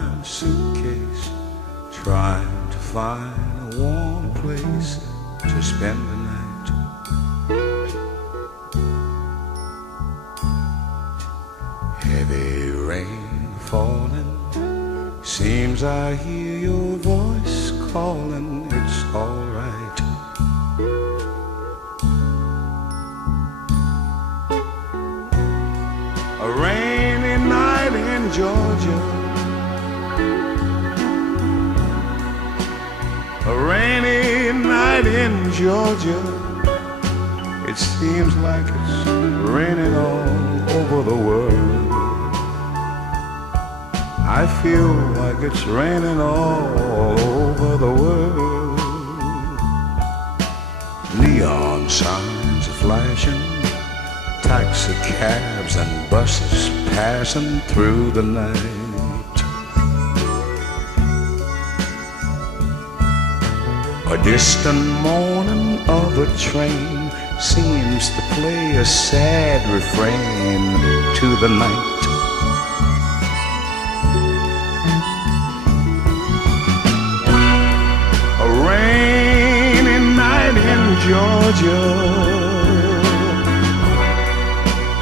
and suitcase, trying to find a warm place to spend the night. Heavy rain falling, seems I hear your voice calling. It's all right. A rainy night in Georgia, a rainy night in Georgia. It seems like it's raining all over the world. I feel like it's raining all over the world. Neon signs are flashing, taxi cabs and buses passing through the night. A distant moaning of a train seems to play a sad refrain to the night. A rainy night in Georgia,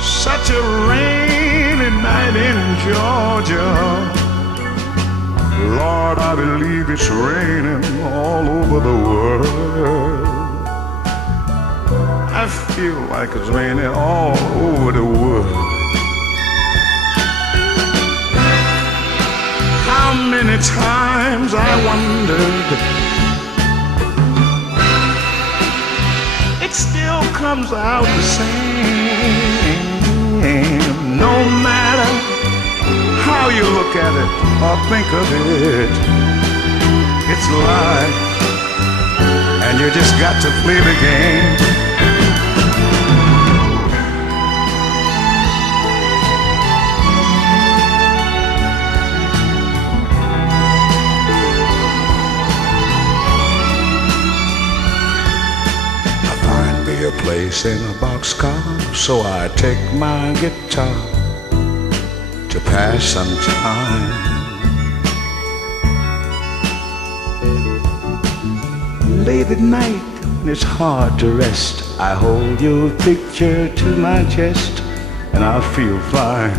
such a rainy night in Georgia. Lord, I believe it's raining all over the world. I feel like it's raining all over the world. How many times I wondered, it still comes out the same. No matter how you look at it or think of it, it's life, and you just got to play the game. A place in a boxcar, so I take my guitar to pass some time. Late at night when it's hard to rest, I hold your picture to my chest and I feel fine.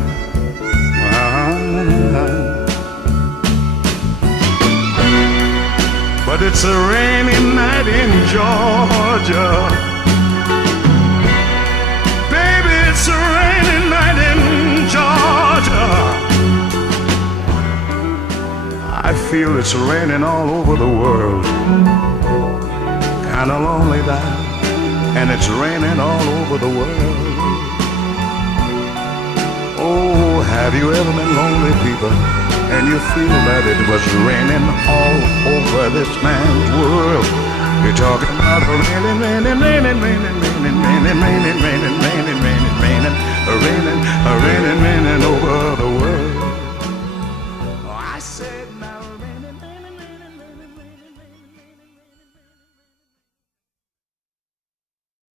But it's a rainy night in Georgia. It's a rainy night in Georgia. I feel it's raining all over the world. Kinda lonely there, and it's raining all over the world. Oh, have you ever been lonely, people, and you feel that it was raining all over this man's world? You're talking about raining, raining, raining, raining, raining, raining, raining, raining, raining.